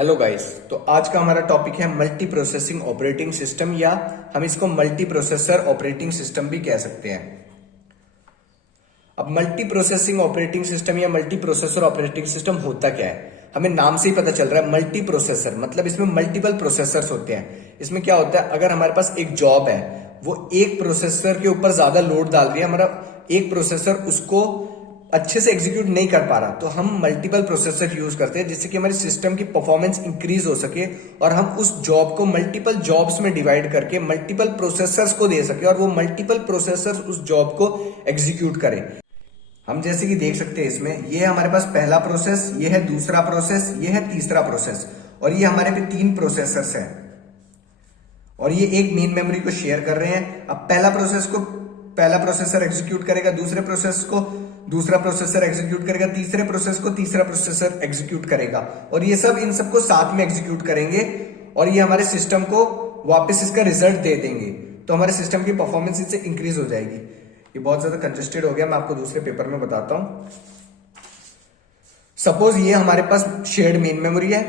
Hello guys. तो आज का हमारा टॉपिक है मल्टी प्रोसेसिंग ऑपरेटिंग सिस्टम, या हम इसको मल्टी प्रोसेसर ऑपरेटिंग सिस्टम भी कह सकते हैं। अब मल्टी प्रोसेसिंग ऑपरेटिंग सिस्टम या मल्टी प्रोसेसर ऑपरेटिंग सिस्टम होता क्या है? हमें नाम से ही पता चल रहा है। मल्टी प्रोसेसर मतलब इसमें मल्टीपल प्रोसेसर्स होते हैं। इसमें क्या होता है, अगर हमारे पास एक जॉब है, वो एक प्रोसेसर के ऊपर ज्यादा लोड डाल रही है, हमारा एक प्रोसेसर उसको अच्छे से एग्जीक्यूट नहीं कर पा रहा, तो हम मल्टीपल प्रोसेसर यूज करते हैं जिससे कि हमारे सिस्टम की परफॉर्मेंस इंक्रीज हो सके और हम उस जॉब को मल्टीपल जॉब्स में डिवाइड करके मल्टीपल प्रोसेसर्स को दे सके और वो मल्टीपल प्रोसेसर्स उस जॉब को एग्जीक्यूट करें। हम जैसे कि देख सकते हैं, इसमें ये हमारे पास पहला प्रोसेस, ये है दूसरा प्रोसेस, ये है तीसरा प्रोसेस, और ये हमारे पे तीन प्रोसेसर्स हैं और ये एक मेन मेमोरी को शेयर कर रहे हैं। अब पहला प्रोसेसर एग्जीक्यूट करेगा, दूसरे प्रोसेस को दूसरा प्रोसेसर एग्जीक्यूट करेगा, तीसरे प्रोसेस को तीसरा प्रोसेसर एग्जीक्यूट करेगा, और ये सब इन सबको साथ में एग्जीक्यूट करेंगे और ये हमारे सिस्टम को वापस इसका रिजल्ट दे देंगे। तो हमारे सिस्टम की परफॉर्मेंस इससे इंक्रीज हो जाएगी। ये बहुत ज्यादा कंजेस्टेड हो गया, मैं आपको दूसरे पेपर में बताता हूं। सपोज ये हमारे पास शेयर्ड मेन मेमोरी है,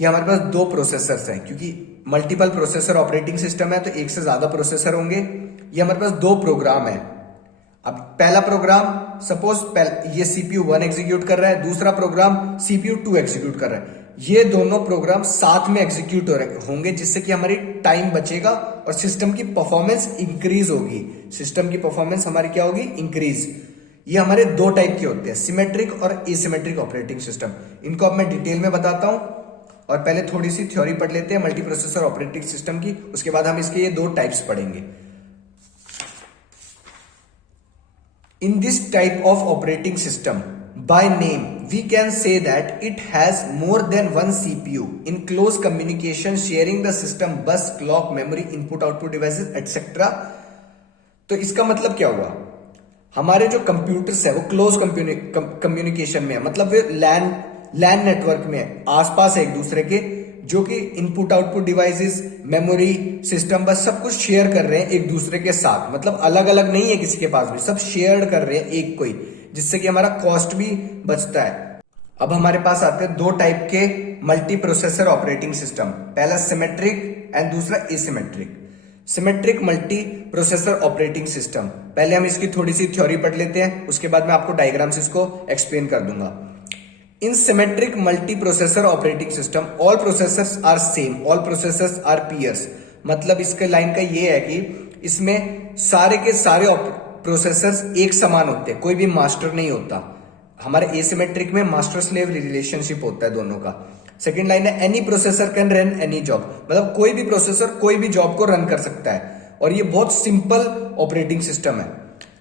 ये हमारे पास दो प्रोसेसर्स हैं, क्योंकि मल्टीपल प्रोसेसर ऑपरेटिंग सिस्टम है तो एक से ज्यादा प्रोसेसर होंगे। ये हमारे पास दो प्रोग्राम है। अब पहला प्रोग्राम सपोज ये CPU 1 एग्जीक्यूट कर रहा है, दूसरा प्रोग्राम CPU 2 एग्जीक्यूट कर रहा है। ये दोनों प्रोग्राम साथ में एग्जीक्यूट होंगे जिससे कि हमारी टाइम बचेगा और सिस्टम की परफॉर्मेंस इंक्रीज होगी। सिस्टम की परफॉर्मेंस हमारी क्या होगी? इंक्रीज। ये हमारे दो टाइप के होते हैं, सिमेट्रिक और एसिमेट्रिक ऑपरेटिंग सिस्टम। इनको अब मैं डिटेल में बताता हूं और पहले थोड़ी सी थ्योरी पढ़ लेते हैं मल्टी प्रोसेसर ऑपरेटिंग सिस्टम की, उसके बाद हम इसके ये दो टाइप्स पढ़ेंगे। In this type of operating system, by name, we can say that it has more than one CPU in close communication, sharing the system bus, clock, memory, input-output devices, etc. तो इसका मतलब क्या हुआ? हमारे जो computers है वो close communication में है, मतलब वे लैन नेटवर्क में है, आसपास है एक दूसरे के, जो कि input output devices, memory, system बस सब कुछ शेयर कर रहे हैं एक दूसरे के साथ। मतलब अलग अलग नहीं है किसी के पास भी, सब शेयर कर रहे हैं एक कोई, जिससे कि हमारा कॉस्ट भी बचता है। अब हमारे पास आते हैं दो टाइप के मल्टी प्रोसेसर ऑपरेटिंग सिस्टम, पहला सिमेट्रिक एंड दूसरा asymmetric. Symmetric multi processor operating system, पहले हम इसकी थोड़ी सी थ्योरी पढ़ लेते हैं, उसके बाद मैं आपको डायग्राम से इसको एक्सप्लेन कर दूंगा। In symmetric multiprocessor operating system, all processors are same, all processors are peers। मतलब इसके लाइन का ये है कि इसमें सारे के सारे प्रोसेसर्स एक समान होते हैं, कोई भी मास्टर नहीं होता। हमारे एसिमेट्रिक में मास्टर स्लेव रिलेशनशिप होता है दोनों का। सेकेंड लाइन है any processor can run any job, मतलब कोई भी प्रोसेसर कोई भी जॉब को रन कर सकता है, और ये बहुत सिंपल ऑपरेटिंग सिस्टम है।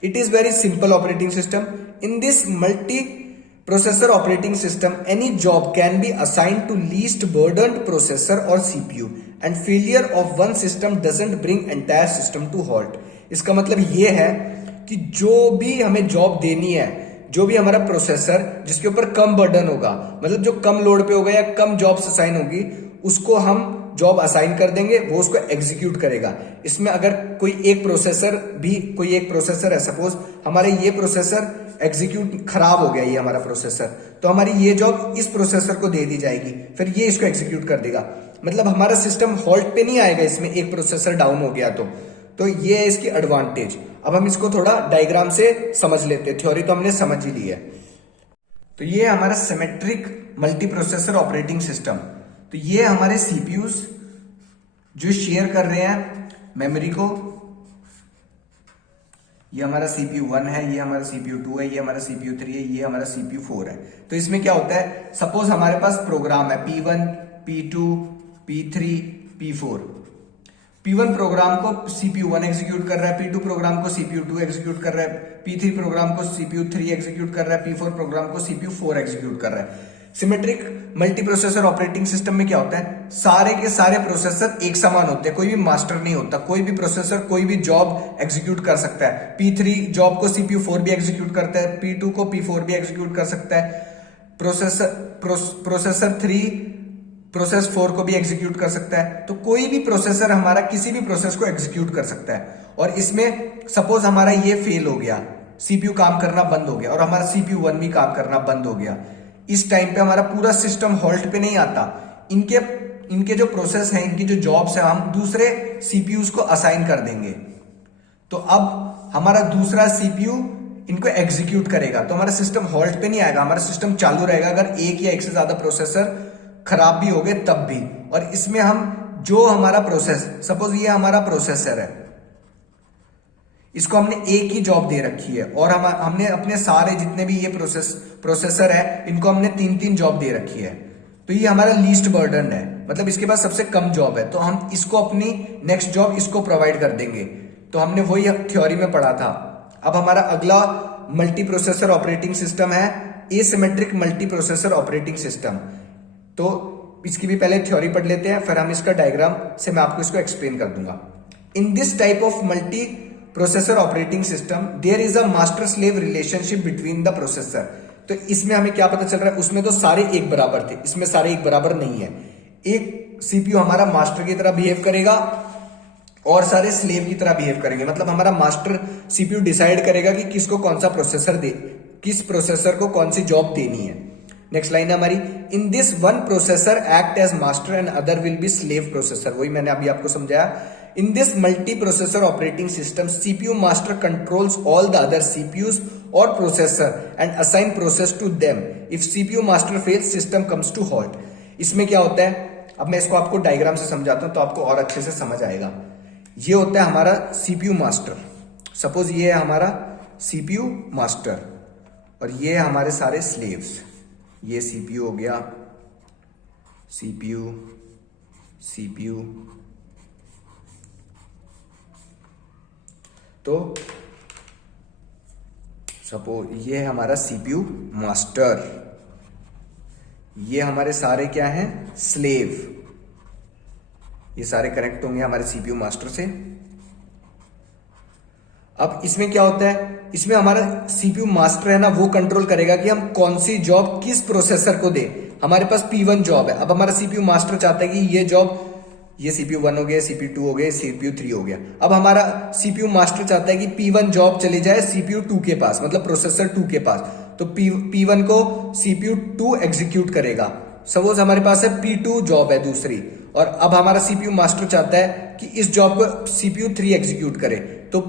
It is very simple operating system. In this multi processor operating system, any job can be assigned to least burdened processor or CPU, and failure of one system doesn't bring entire system to halt। इसका मतलब ये है कि जो भी हमें job देनी है, जो भी हमारा प्रोसेसर जिसके ऊपर कम बर्डन होगा, मतलब जो कम लोड पे होगा या कम जॉब्स असाइन होगी, उसको हम जॉब असाइन कर देंगे, वो उसको एग्जीक्यूट करेगा। इसमें अगर कोई एक प्रोसेसर है, सपोज हमारे ये प्रोसेसर एग्जीक्यूट खराब हो गया, ये हमारा प्रोसेसर, तो हमारी ये जॉब इस प्रोसेसर को दे दी जाएगी, फिर ये इसको एग्जीक्यूट कर देगा। मतलब हमारा सिस्टम हॉल्ट पे नहीं आएगा इसमें एक प्रोसेसर डाउन हो गया तो ये है इसकी एडवांटेज। अब हम इसको थोड़ा डायग्राम से समझ लेते हैं, थ्योरी तो हमने समझ ही ली है। तो ये हमारा symmetric multi processor operating system. तो ये हमारे सीपीयूज जो शेयर कर रहे हैं मेमोरी को, ये हमारा CPU 1 है, ये हमारा CPU 2 है, ये हमारा CPU 3 है, ये हमारा CPU 4 है। तो इसमें क्या होता है, सपोज हमारे पास प्रोग्राम है P1, P2, P3, P4। P1 programme को CPU 1 एग्जीक्यूट कर रहा है, P2 प्रोग्राम को CPU 2 एग्जीक्यूट कर रहा है, P3 प्रोग्राम को CPU 3 एग्जीक्यूट कर रहा है, P4 प्रोग्राम को CPU 4 एग्जीक्यूट कर रहा है। Symmetric multi processor operating system में क्या होता है, सारे के सारे प्रोसेसर एक समान होते हैं, कोई भी मास्टर नहीं होता, कोई भी प्रोसेसर कोई भी जॉब एग्जीक्यूट कर सकता है। P3 जॉब को CPU 4 भी एग्जीक्यूट करता है, P2 को P4 भी एग्जीक्यूट कर सकता है, प्रोसेसर 3 प्रोसेस 4 को भी एग्जीक्यूट कर सकता है। तो कोई भी प्रोसेसर हमारा किसी भी प्रोसेस को एग्जीक्यूट कर सकता है। और इसमें सपोज हमारा ये फेल हो गया, CPU काम करना बंद हो गया और हमारा CPU 1 भी काम करना बंद हो गया, इस टाइम पे हमारा पूरा सिस्टम हॉल्ट पे नहीं आता, इनके इनके जो प्रोसेस हैं, इनकी जो जॉब्स है, हम दूसरे सीपीयूज को असाइन कर देंगे। तो अब हमारा दूसरा सीपीयू इनको एग्जीक्यूट करेगा, तो हमारा सिस्टम हॉल्ट पे नहीं आएगा, हमारा सिस्टम चालू रहेगा अगर एक या एक से ज्यादा प्रोसेसर खराब भी हो गए तब भी। और इसमें हम जो हमारा प्रोसेस, सपोज ये हमारा प्रोसेसर है, इसको हमने एक ही जॉब दे रखी है और हमने अपने सारे जितने भी ये प्रोसेसर है इनको हमने 3-3 जॉब दे रखी है। तो ये हमारा लीस्ट बर्डन है, मतलब इसके पास सबसे कम जॉब है, तो हम इसको अपनी नेक्स्ट जॉब इसको प्रोवाइड कर देंगे। तो हमने वही थ्योरी में पढ़ा था। अब हमारा अगला मल्टी प्रोसेसर ऑपरेटिंग सिस्टम है asymmetric multi processor operating system. तो इसकी भी पहले थ्योरी पढ़ लेते हैं, फिर हम इसका डायग्राम से मैं आपको इसको एक्सप्लेन कर दूंगा। In this type of multi processor operating system there is a master slave relationship between the processor. तो इसमें हमें क्या पता चल रहा है, उसमें तो सारे एक बराबर थे, इसमें सारे एक बराबर नहीं है। एक सीपीयू हमारा मास्टर की तरह बिहेव करेगा और सारे स्लेव की तरह बिहेव करेंगे। मतलब हमारा मास्टर सीपीयू डिसाइड करेगा कि किसको कौन सा प्रोसेसर दे, किस प्रोसेसर को कौन सी जॉब देनी है। नेक्स्ट लाइन है हमारी, in this one processor act as master and other will be slave processor. वही मैंने अभी आपको समझाया। In this multi processor operating system CPU master controls all the other CPUs or processor and assign process to them. If CPU master fails system comes to halt. इसमें क्या होता है, अब मैं इसको आपको डायग्राम से समझाता हूं तो आपको और अच्छे से समझ आएगा। ये होता है हमारा सीपीयू मास्टर। सपोज ये है हमारा सीपीयू मास्टर और ये है हमारे सारे स्लेव्स। ये सीपीयू हो गया, सीपीयू, सीपीयू। तो सपोज ये है हमारा सीपीयू मास्टर, ये हमारे सारे क्या हैं, स्लेव। ये सारे कनेक्ट होंगे हमारे सीपीयू मास्टर से। अब इसमें क्या होता है, इसमें हमारा सीपीयू मास्टर है ना, वो कंट्रोल करेगा कि हम कौन सी जॉब किस प्रोसेसर को दें। हमारे पास P1 जॉब है, अब हमारा सीपीयू मास्टर चाहता है कि ये जॉब, ये सीपीयू 1 हो गया, सीपीयू 2 हो गया, सीपीयू 3 हो गया। अब हमारा सीपीयू मास्टर चाहता है कि P1 जॉब चली जाए सीपीयू 2 के पास, मतलब प्रोसेसर 2 के पास। तो P1 को सीपीयू 2 एग्जीक्यूट करेगा। सपोज हमारे पास है P2 जॉब है दूसरी, और अब हमारा सीपीयू मास्टर चाहता है कि इस जॉब को सीपीयू 3 एग्जीक्यूट करे, तो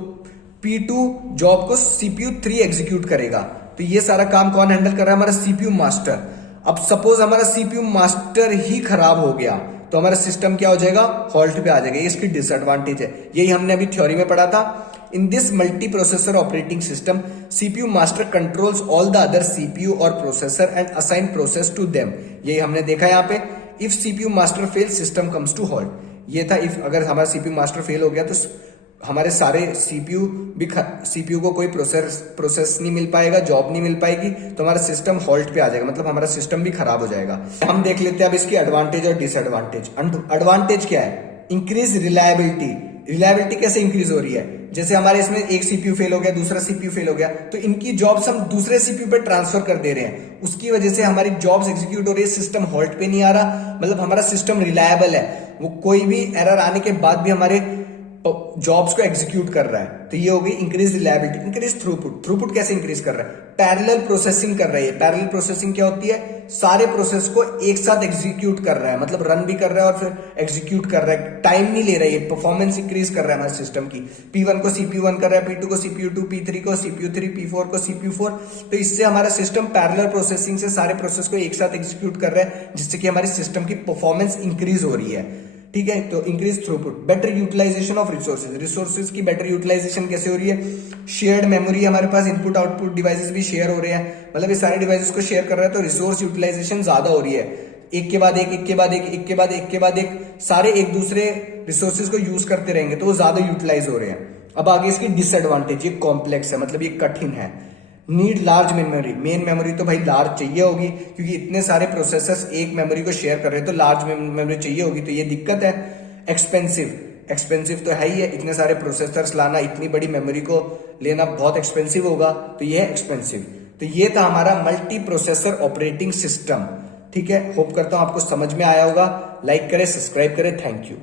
P2 जॉब को सीपीयू 3 एग्जीक्यूट करेगा। तो ये सारा काम कौन हैंडल कर रहा है, हमारा सीपीयू मास्टर। अब सपोज हमारा सीपीयू मास्टर ही खराब हो गया तो हमारा सिस्टम क्या हो जाएगा, हॉल्ट पे आ जाएगा। ये इसकी डिसएडवांटेज है, यही हमने अभी थ्योरी में पढ़ा था। In this multi processor operating system CPU master controls all the other CPU or processor and assign process to them. यही हमने देखा यहाँ पे। If CPU master fail system comes to halt. ये था इफ अगर हमारा सीपीयू मास्टर फेल हो गया तो हमारे सारे सीपीयू को कोई प्रोसेस नहीं मिल पाएगा, जॉब नहीं मिल पाएगी, तो हमारा सिस्टम हॉल्ट पे आ जाएगा, मतलब हमारा सिस्टम भी खराब हो जाएगा। हम देख लेते हैं अब इसकी एडवांटेज और डिसएडवांटेज। एडवांटेज क्या है, इंक्रीज रिलायबिलिटी। रिलायबिलिटी कैसे इंक्रीज हो रही है, जैसे हमारे इसमें एक सीपीयू फेल हो गया, दूसरा सीपीयू फेल हो गया, तो इनकी जॉब्स हम दूसरे सीपीयू पे ट्रांसफर कर दे रहे हैं। उसकी वजह से हमारी जॉब्स एग्जीक्यूट हो रही है, सिस्टम हॉल्ट पे नहीं आ रहा, मतलब हमारा सिस्टम रिलायबल है। वो कोई भी एरर आने के बाद भी हमारे जॉब्स को एग्जीक्यूट कर रहा है। तो ये हो गई increase reliability. Increase throughput. Throughput कैसे इंक्रीज कर रहा है, पैरेलल प्रोसेसिंग कर रही है। पैरेलल प्रोसेसिंग क्या होती है, सारे प्रोसेस को एक साथ एग्जीक्यूट कर रहा है, मतलब रन भी कर रहा है और फिर एग्जीक्यूट कर रहा है, टाइम नहीं ले रहा है, परफॉर्मेंस इंक्रीज कर रहा है हमारे सिस्टम की। P1 को CPU 1 कर रहा है, P2 को CPU 2, P3 को CPU 3, P4 को CPU 4। तो इससे हमारा सिस्टम पैरेलल प्रोसेसिंग से सारे प्रोसेस को एक साथ एग्जीक्यूट कर रहा है, जिससे कि हमारी सिस्टम की परफॉर्मेंस इंक्रीज हो रही है। ठीक है, तो increase throughput. Better utilisation of resources. Resources की बेटर यूटिलाइजेशन कैसे हो रही है, शेयर्ड मेमोरी हमारे पास, इनपुट आउटपुट डिवाइसेस भी शेयर हो रहे हैं, मतलब ये सारे डिवाइसेस को शेयर कर रहा है, तो रिसोर्स यूटिलाइजेशन ज्यादा हो रही है। एक के बाद एक, एक के बाद एक, एक के बाद एक के बाद एक, सारे एक दूसरे रिसोर्सेज को यूज करते रहेंगे तो वो ज्यादा यूटिलाइज हो रहे हैं। अब आगे इसकी डिसएडवांटेज, ये कॉम्प्लेक्स है, मतलब ये कठिन है। Need large memory. Main memory तो भाई लार्ज चाहिए होगी, क्योंकि इतने सारे प्रोसेसर्स एक मेमोरी को शेयर कर रहे हैं, तो लार्ज मेमोरी चाहिए होगी, तो ये दिक्कत है। एक्सपेंसिव। एक्सपेंसिव तो है ही है, इतने सारे प्रोसेसर्स लाना, इतनी बड़ी मेमोरी को लेना बहुत एक्सपेंसिव होगा, तो ये है एक्सपेंसिव। तो ये था हमारा मल्टी प्रोसेसर ऑपरेटिंग सिस्टम। ठीक है, होप करता हूं आपको समझ में आया होगा। लाइक करें, सब्सक्राइब करें, थैंक यू।